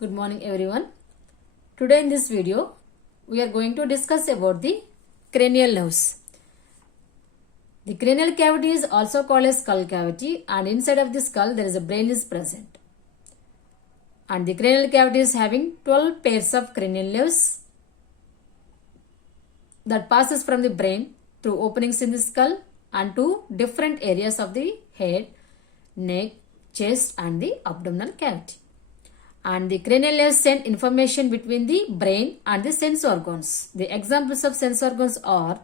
Good morning everyone. Today in this video we are going to discuss about the cranial nerves. The cranial cavity is also called as skull cavity, and inside of the skull there is a brain is present. And the cranial cavity is having 12 pairs of cranial nerves that passes from the brain through openings in the skull and to different areas of the head, neck, chest and the abdominal cavity. And the cranial nerves send information between the brain and the sense organs. The examples of sense organs are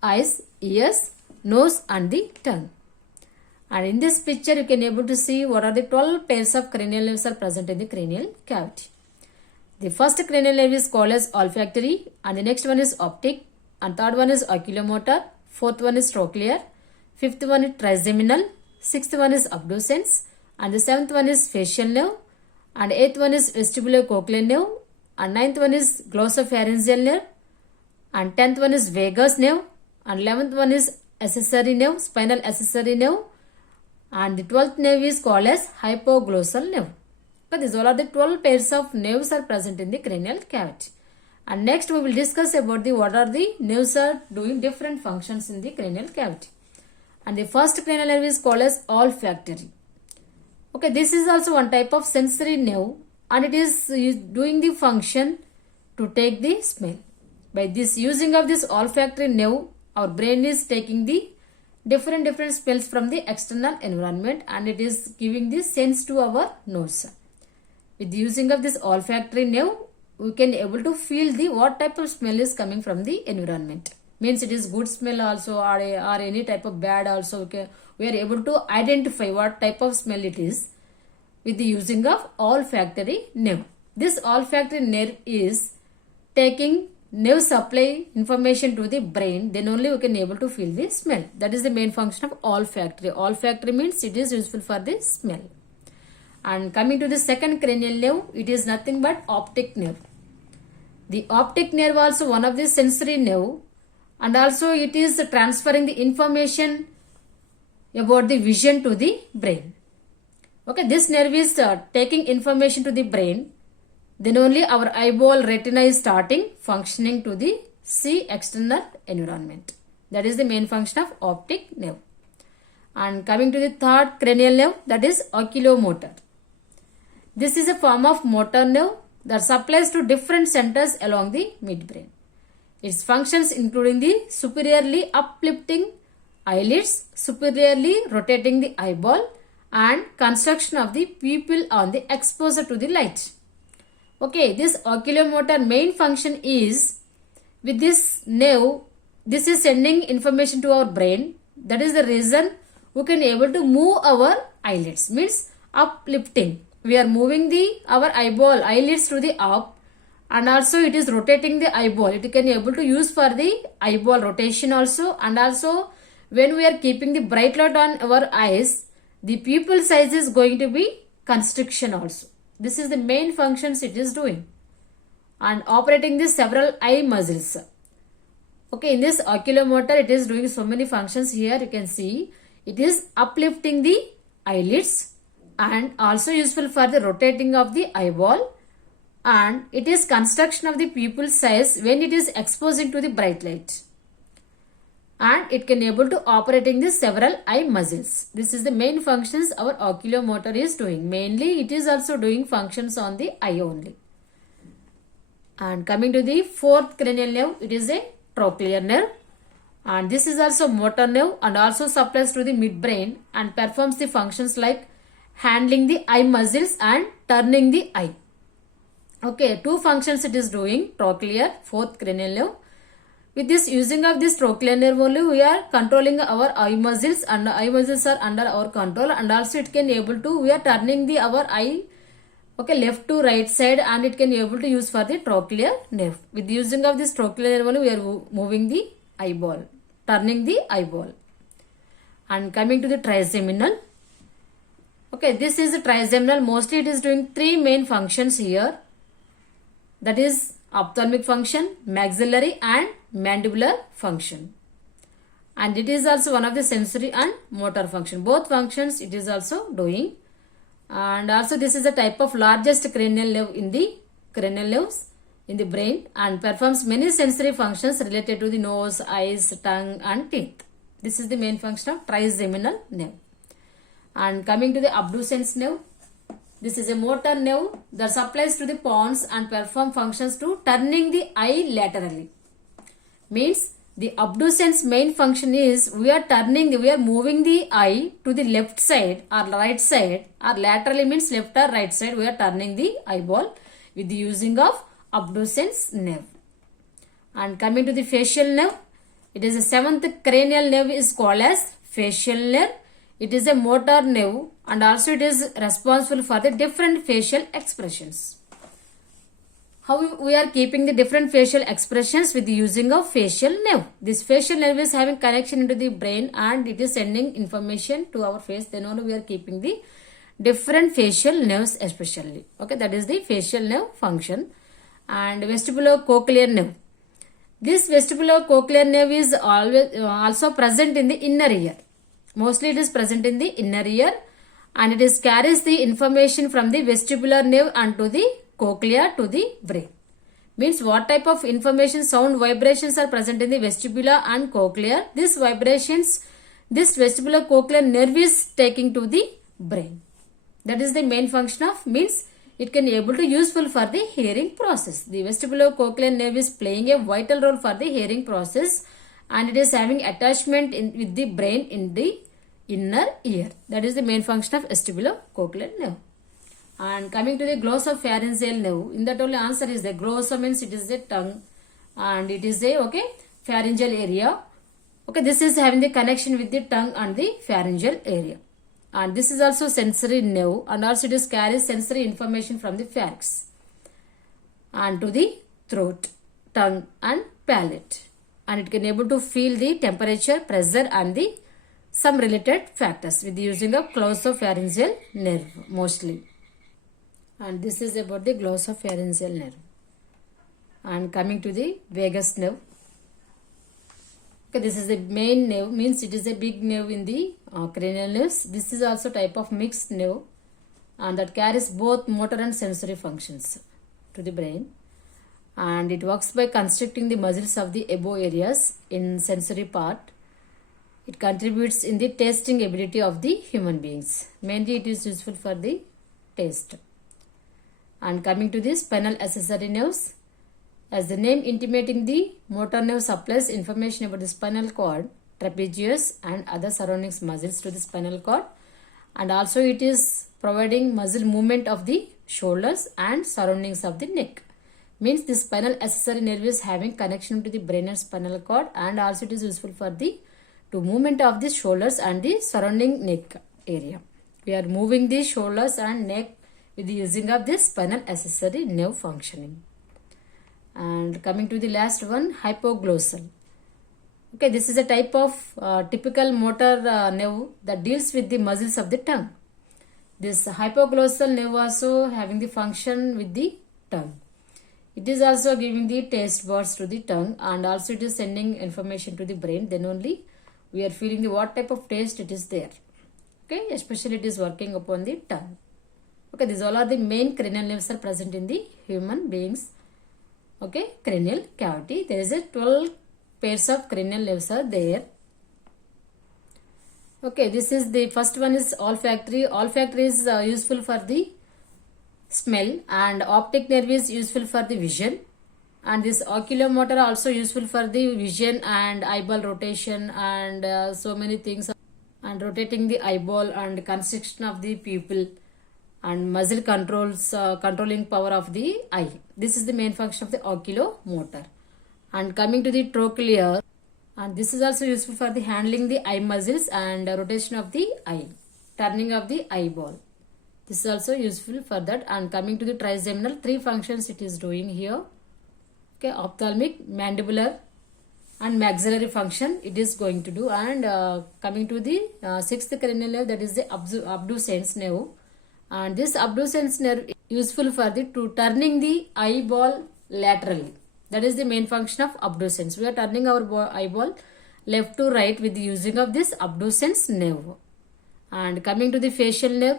eyes, ears, nose and the tongue. And in this picture you can able to see what are the 12 pairs of cranial nerves are present in the cranial cavity. The first cranial nerve is called as olfactory, and the next one is optic, and third one is oculomotor, fourth one is cochlear, fifth one is trisominal, sixth one is abdusance, and the seventh one is facial nerve, and eighth one is vestibular cochlear nerve, and ninth one is glossopharyngeal nerve, and 10th one is vagus nerve, and 11th one is accessory nerve, spinal accessory nerve, and the 12th nerve is called as hypoglossal nerve. So these all are the 12 pairs of nerves are present in the cranial cavity. And next we will discuss about the what are the nerves are doing different functions in the cranial cavity. And the first cranial nerve is called as olfactory. Okay, this is also one type of sensory nerve, and it is doing the function to take the smell. By this using of this olfactory nerve, our brain is taking the different smells from the external environment, and it is giving the sense to our nose. With the using of this olfactory nerve, we can able to feel the what type of smell is coming from the environment. Means it is good smell also, or any type of bad also. We are able to identify what type of smell it is with the using of olfactory nerve. This olfactory nerve is taking nerve supply information to the brain, then only we can able to feel the smell. That is the main function of olfactory. Olfactory means it is useful for the smell. And coming to the second cranial nerve, it is nothing but optic nerve. The optic nerve also one of the sensory nerve, and also it is transferring the information about the vision to the brain. Okay, this nerve is taking information to the brain, then only our eyeball retina is starting functioning to the see external environment. That is the main function of optic nerve. And coming to the third cranial nerve, that is oculomotor. This is a form of motor nerve that supplies to different centers along the midbrain. Its functions including the superiorly uplifting eyelids, superiorly rotating the eyeball, and construction of the pupil on the exposure to the light. Okay, this oculomotor main function is with this nerve, this is sending information to our brain. That is the reason we can able to move our eyelids, means uplifting. We are moving our eyelids to the up, and also it is rotating the eyeball. It can able to use for the eyeball rotation also, and also when we are keeping the bright light on our eyes, the pupil size is going to be constriction also. This is the main functions it is doing, and operating the several eye muscles. Okay, in this oculomotor it is doing so many functions. Here you can see it is uplifting the eyelids, and also useful for the rotating of the eyeball, and it is construction of the pupil size when it is exposing to the bright light, and it can able to operating the several eye muscles. This is the main functions our oculomotor is doing. Mainly it is also doing functions on the eye only. And coming to the fourth cranial nerve, it is a cochlear nerve, and this is also motor nerve and also supplies to the midbrain and performs the functions like handling the eye muscles and turning the eye. Okay, two functions it is doing, cochlear, fourth cranial nerve. With this using of this cochlear nerve only, we are controlling our eye muscles, and eye muscles are under our control, and also it can able to, we are turning our eye, okay, left to right side, and it can able to use for the cochlear nerve. With using of this cochlear nerve only, we are moving the eyeball, turning the eyeball. And coming to the trisominal. Okay, this is the trisominal. Mostly it is doing three main functions here. That is ophthalmic function, maxillary and mandibular function. And it is also one of the sensory and motor function. Both functions it is also doing. And also this is the type of largest cranial nerve in the cranial nerves in the brain and performs many sensory functions related to the nose, eyes, tongue and teeth. This is the main function of trigeminal nerve. And coming to the abdusance nerve, this is a motor nerve that supplies to the pons and perform functions to turning the eye laterally. Means the abdusance main function is we are moving the eye to the left side or right side, or laterally means left or right side. We are turning the eyeball with the using of abdusance nerve. And coming to the facial nerve, it is the seventh cranial nerve is called as facial nerve. It is a motor nerve and also it is responsible for the different facial expressions. How we are keeping the different facial expressions with the using of facial nerve. This facial nerve is having connection into the brain and it is sending information to our face. Then only we are keeping the different facial nerves especially. Okay, that is the facial nerve function. And vestibular cochlear nerve. This vestibular cochlear nerve is always also present in the inner ear. Mostly it is present in the inner ear and it is carries the information from the vestibular nerve and to the cochlea to the brain. Means what type of information, sound vibrations are present in the vestibular and cochlear. These vibrations, this vestibular cochlear nerve is taking to the brain. That is the main function of, means it can able to useful for the hearing process. The vestibular cochlear nerve is playing a vital role for the hearing process and it is having attachment with the brain in the inner ear. That is the main function of vestibular cochlear nerve. And coming to the glossopharyngeal nerve, in that only answer is the glossa means it is the tongue and it is the pharyngeal area. Okay, this is having the connection with the tongue and the pharyngeal area. And this is also sensory nerve and also it is carries sensory information from the pharynx and to the throat, tongue and palate. And it can able to feel the temperature, pressure and the some related factors with the using of glossopharyngeal nerve mostly. And this is about the glossopharyngeal nerve. And coming to the vagus nerve. Okay, this is the main nerve, means it is a big nerve in the cranial nerves. This is also type of mixed nerve and that carries both motor and sensory functions to the brain. And it works by constricting the muscles of the above areas in sensory part. It contributes in the tasting ability of the human beings. Mainly it is useful for the taste. And coming to the spinal accessory nerves, as the name intimating, the motor nerve supplies information about the spinal cord, trapezius and other surroundings muscles to the spinal cord, and also it is providing muscle movement of the shoulders and surroundings of the neck. Means the spinal accessory nerve is having connection to the brain and spinal cord and also it is useful for the movement of the shoulders and the surrounding neck area. We are moving the shoulders and neck with the using of this spinal accessory nerve functioning. And coming to the last one, hypoglossal. Okay, this is a type of typical motor nerve that deals with the muscles of the tongue. This hypoglossal nerve also having the function with the tongue. It is also giving the taste buds to the tongue and also it is sending information to the brain. Then only we are feeling the what type of taste it is there. Okay, especially it is working upon the tongue. Okay, these all are the main cranial nerves are present in the human beings. Okay, cranial cavity. There is a 12 pairs of cranial nerves are there. Okay, this is the first one is olfactory. Olfactory is useful for the smell and optic nerve is useful for the vision. And this ocular motor also useful for the vision and eyeball rotation and so many things. And rotating the eyeball and constriction of the pupil and muscle controls controlling power of the eye. This is the main function of the ocular motor. And coming to the trochlear, and this is also useful for the handling the eye muscles and rotation of the eye, turning of the eyeball. This is also useful for that. And coming to the trigeminal, three functions it is doing here. Okay, ophthalmic, mandibular and maxillary function it is going to do. And coming to the sixth cranial nerve, that is the abdusance nerve. And this abdusance nerve is useful for the turning the eyeball laterally. That is the main function of abdusance. We are turning our eyeball left to right with the using of this abdusance nerve. And coming to the facial nerve,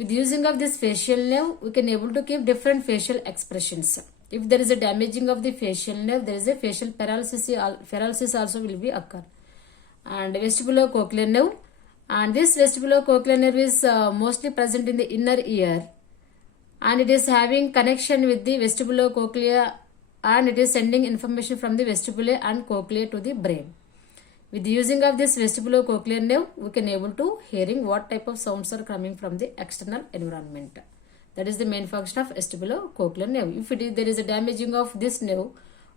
With using of this facial nerve, we can able to give different facial expressions. If there is a damaging of the facial nerve, there is a facial paralysis also will be occur. And vestibular cochlear nerve, and this vestibular cochlear nerve is mostly present in the inner ear, and it is having connection with the vestibular cochlea, and it is sending information from the vestibule and cochlea to the brain. With the using of this vestibular cochlear nerve, we can able to hearing what type of sounds are coming from the external environment. That is the main function of vestibular cochlear nerve. If there is a damaging of this nerve,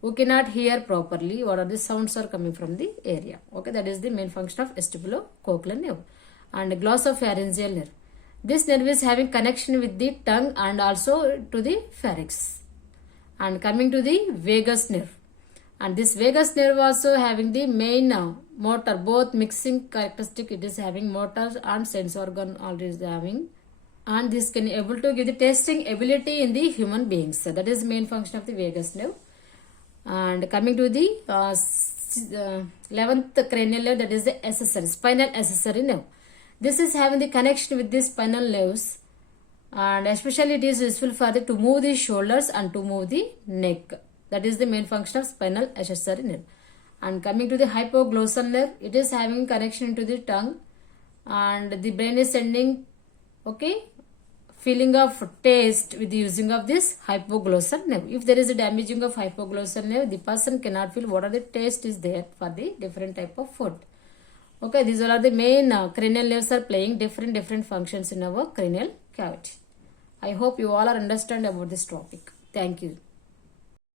we cannot hear properly what are the sounds are coming from the area. Okay, that is the main function of vestibular cochlear nerve. And glossopharyngeal nerve. This nerve is having connection with the tongue and also to the pharynx. And coming to the vagus nerve. And this vagus nerve also having the main motor, both mixing characteristic. It is having motor and sense organ always having. And this can able to give the tasting ability in the human beings. So that is main function of the vagus nerve. And coming to the 11th cranial nerve, that is the accessory, spinal accessory nerve. This is having the connection with the spinal nerves, and especially it is useful for to move the shoulders and to move the neck. That is the main function of spinal accessory nerve. And coming to the hypoglossal nerve, it is having connection to the tongue, and the brain is sending feeling of taste with the using of this hypoglossal nerve. If there is a damaging of hypoglossal nerve, the person cannot feel what are the taste is there for the different type of food. Okay, these all are the main cranial nerves are playing different functions in our cranial cavity. I hope you all are understand about this topic. Thank you.